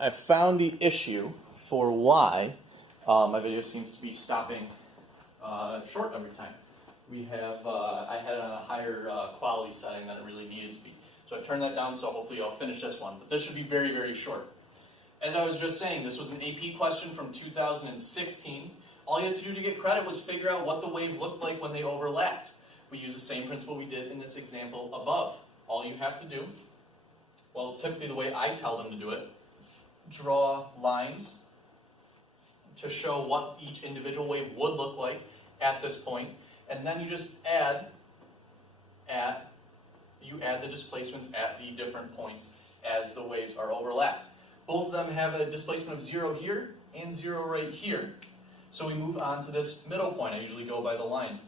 I found the issue for why my video seems to be stopping short every time. I had it on a higher quality setting than it really needed to be. So I turned that down, so hopefully I'll finish this one. But this should be very, very short. As I was just saying, this was an AP question from 2016. All you had to do to get credit was figure out what the wave looked like when they overlapped. We use the same principle we did in this example above. All you have to do, well, typically the way I tell them to do it, draw lines to show what each individual wave would look like at this point, and then you just add the displacements at the different points as the waves are overlapped. Both of them have a displacement of 0 here and 0 right here. So we move on to this middle point. I usually go by the lines.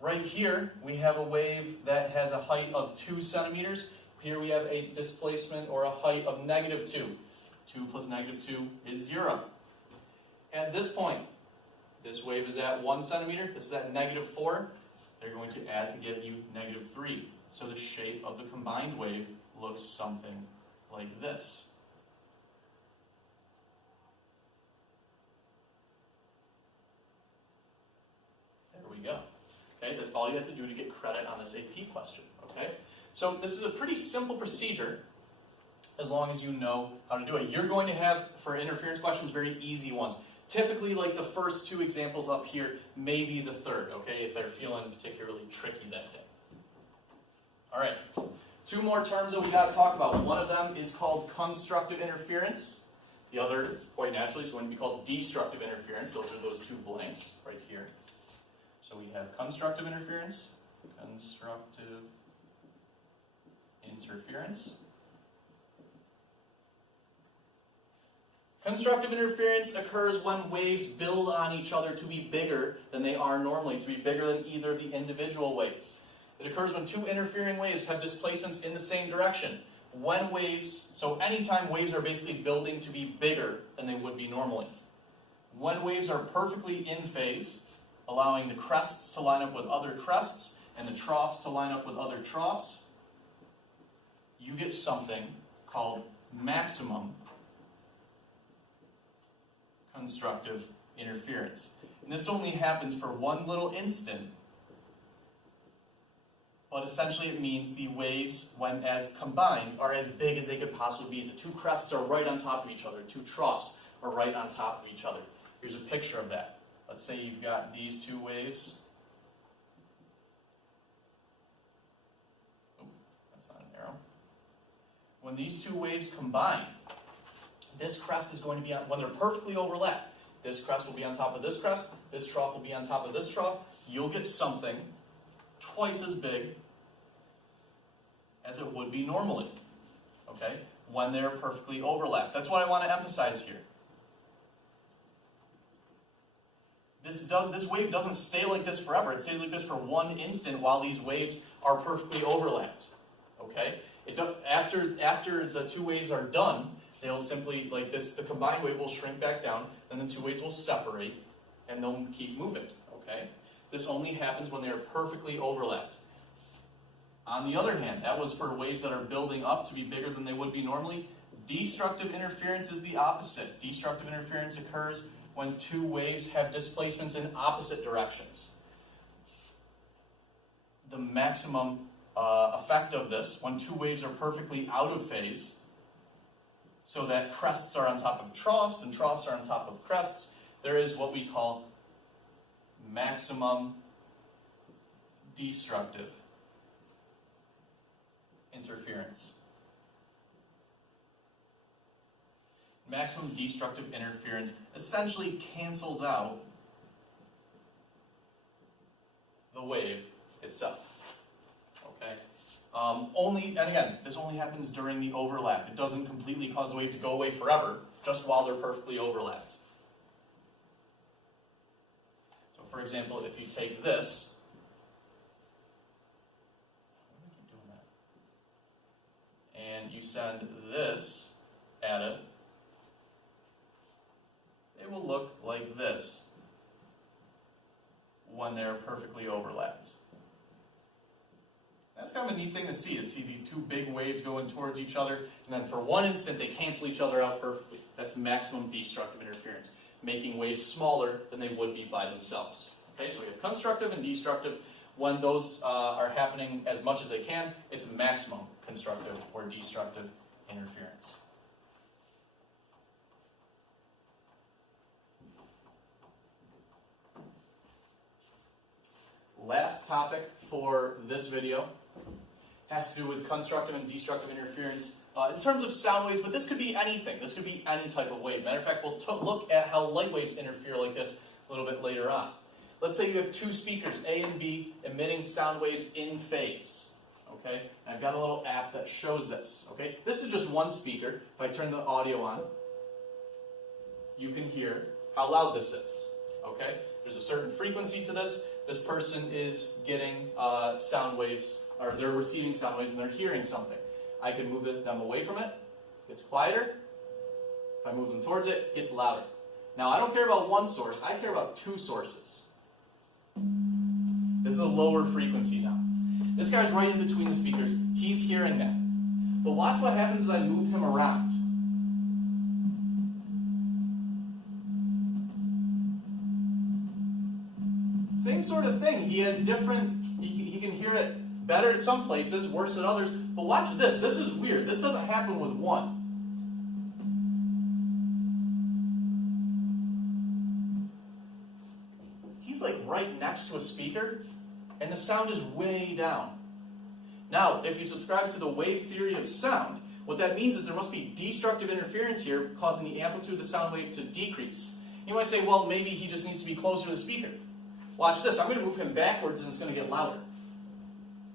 Right here, we have a wave that has a height of 2 centimeters. Here we have a displacement or a height of -2. 2 plus -2 is 0. At this point, this wave is at 1 centimeter. This is at -4. They're going to add to give you -3. So the shape of the combined wave looks something like this. There we go. Okay, that's all you have to do to get credit on this AP question. Okay, so this is a pretty simple procedure as long as you know how to do it. You're going to have, for interference questions, very easy ones. Typically, like the first 2 examples up here, maybe the third, okay, if they're feeling particularly tricky that day. All right, 2 more terms that we got to talk about. One of them is called constructive interference. The other, quite naturally, is going to be called destructive interference. Those are those 2 blanks right here. So we have constructive interference. Constructive interference occurs when waves build on each other to be bigger than they are normally, to be bigger than either of the individual waves. It occurs when 2 interfering waves have displacements in the same direction. So anytime waves are basically building to be bigger than they would be normally. When waves are perfectly in phase, allowing the crests to line up with other crests and the troughs to line up with other troughs, you get something called maximum constructive interference. And this only happens for one little instant, but essentially it means the waves, when as combined, are as big as they could possibly be. The 2 crests are right on top of each other. 2 troughs are right on top of each other. Here's a picture of that. Let's say you've got these 2 waves. Oh, that's not an arrow. When these 2 waves combine, this crest is going to be on, when they're perfectly overlapped, this crest will be on top of this crest, this trough will be on top of this trough. You'll get something twice as big as it would be normally, okay, when they're perfectly overlapped. That's what I want to emphasize here. This wave doesn't stay like this forever. It stays like this for one instant while these waves are perfectly overlapped, okay? After the 2 waves are done, they'll simply, like this, the combined wave will shrink back down, and the 2 waves will separate, and they'll keep moving, okay? This only happens when they are perfectly overlapped. On the other hand, that was for waves that are building up to be bigger than they would be normally. Destructive interference is the opposite. Destructive interference occurs when 2 waves have displacements in opposite directions. The maximum effect of this, when 2 waves are perfectly out of phase, so that crests are on top of troughs and troughs are on top of crests, there is what we call maximum destructive interference. Maximum destructive interference essentially cancels out the wave itself. Okay? And again, this only happens during the overlap. It doesn't completely cause the wave to go away forever, just while they're perfectly overlapped. So for example, if you take this, and you send this at it, it will look like this when they're perfectly overlapped. That's kind of a neat thing to see these two big waves going towards each other, and then for one instant they cancel each other out perfectly. That's maximum destructive interference, making waves smaller than they would be by themselves. Okay, so we have constructive and destructive. When those are happening as much as they can, it's maximum constructive or destructive interference. Last topic for this video has to do with constructive and destructive interference in terms of sound waves, but this could be anything. This could be any type of wave. Matter of fact, we'll look at how light waves interfere like this a little bit later on. Let's say you have two speakers, A and B, emitting sound waves in phase. Okay, and I've got a little app that shows this. Okay, this is just one speaker. If I turn the audio on, you can hear how loud this is. Okay, there's a certain frequency to this. This person is getting sound waves, or they're receiving sound waves and they're hearing something. I can move them away from it, it gets quieter. If I move them towards it, it gets louder. Now I don't care about one source, I care about two sources. This is a lower frequency now. This guy's right in between the speakers. He's hearing that. But watch what happens as I move him around. Same sort of thing. He has different, he can hear it better at some places, worse at others. But watch this. This is weird. This doesn't happen with one. He's like right next to a speaker, and the sound is way down. Now, if you subscribe to the wave theory of sound, what that means is there must be destructive interference here, causing the amplitude of the sound wave to decrease. You might say, well, maybe he just needs to be closer to the speaker. Watch this. I'm going to move him backwards, and it's going to get louder.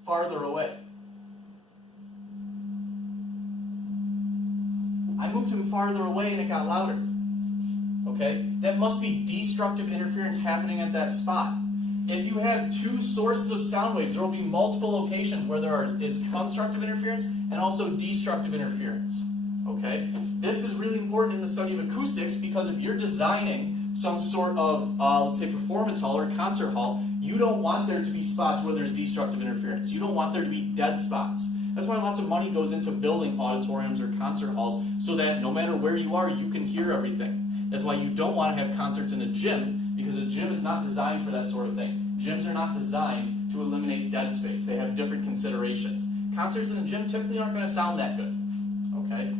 Farther away. I moved him farther away, and it got louder. Okay? That must be destructive interference happening at that spot. If you have two sources of sound waves, there will be multiple locations where there is constructive interference and also destructive interference. Okay? This is really important in the study of acoustics because if you're designing some sort of, let's say, performance hall or concert hall, you don't want there to be spots where there's destructive interference. You don't want there to be dead spots. That's why lots of money goes into building auditoriums or concert halls so that no matter where you are, you can hear everything. That's why you don't want to have concerts in a gym, because a gym is not designed for that sort of thing. Gyms are not designed to eliminate dead space. They have different considerations. Concerts in a gym typically aren't going to sound that good. Okay?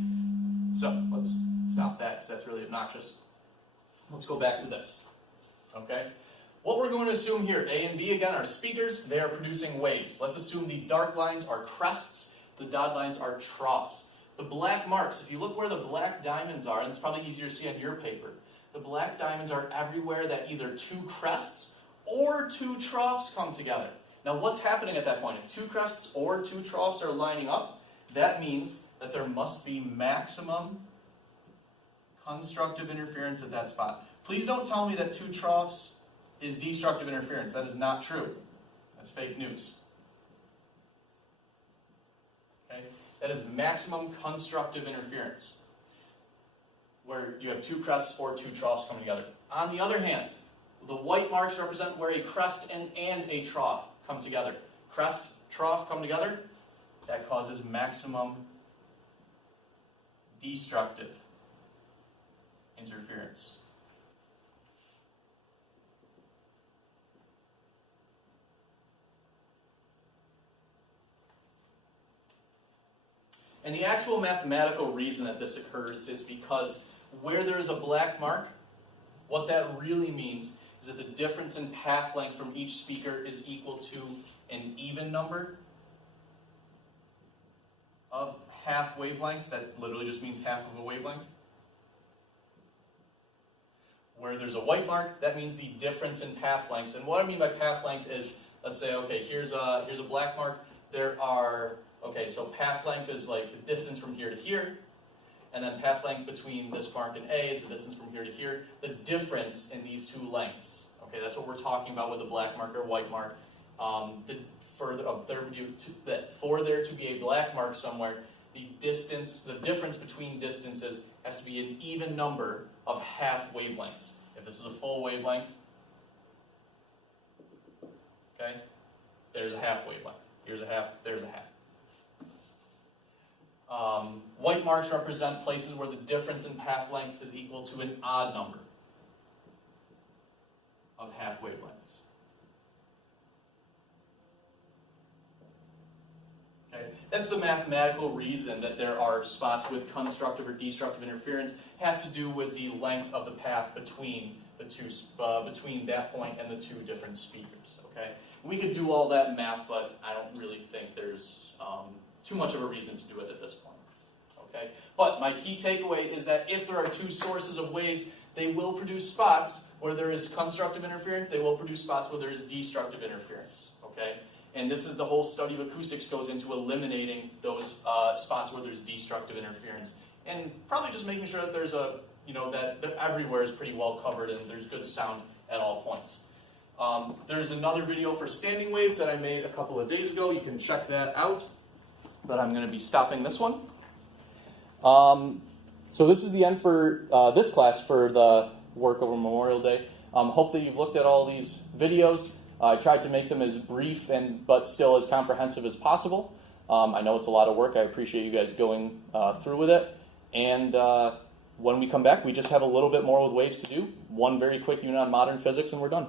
So, let's stop that because that's really obnoxious. Let's go back to this. Okay? What we're going to assume here, A and B again are speakers. They are producing waves. Let's assume the dark lines are crests. The dotted lines are troughs. The black marks, if you look where the black diamonds are, and it's probably easier to see on your paper, the black diamonds are everywhere that either two crests or two troughs come together. Now what's happening at that point? If two crests or two troughs are lining up, that means that there must be maximum constructive interference at that spot. Please don't tell me that two troughs is destructive interference. That is not true. That's fake news. Okay? That is maximum constructive interference, where you have two crests or two troughs coming together. On the other hand, the white marks represent where a crest and a trough come together. Crest, trough come together, that causes maximum destructive interference. And the actual mathematical reason that this occurs is because where there is a black mark, what that really means is that the difference in path length from each speaker is equal to an even number of half wavelengths. That literally just means half of a wavelength. Where there's a white mark, that means the difference in path lengths. And what I mean by path length is, let's say, okay, here's a black mark. There are, okay, so path length is like the distance from here to here. And then path length between this mark and A is the distance from here to here. The difference in these two lengths. Okay, that's what we're talking about with the black mark or white mark. For there to be a black mark somewhere, the difference between distances has to be an even number of half wavelengths. If this is a full wavelength, okay, there's a half wavelength. Here's a half, there's a half. White marks represent places where the difference in path lengths is equal to an odd number of half wavelengths. Okay? That's the mathematical reason that there are spots with constructive or destructive interference. It has to do with the length of the path between the two, between that point and the two different speakers. Okay? We could do all that math, but I don't really think there's too much of a reason to do it at this point. Okay? But my key takeaway is that if there are two sources of waves, they will produce spots where there is constructive interference. They will produce spots where there is destructive interference. Okay? And this is the whole study of acoustics goes into eliminating those spots where there's destructive interference, and probably just making sure that there's a, that everywhere is pretty well covered and there's good sound at all points. There's another video for standing waves that I made a couple of days ago. You can check that out. But I'm going to be stopping this one. So this is the end for this class for the work over Memorial Day. Hope that you've looked at all these videos. I tried to make them as brief but still as comprehensive as possible. I know it's a lot of work. I appreciate you guys going through with it. And when we come back, we just have a little bit more with waves to do. One very quick unit on modern physics, and we're done.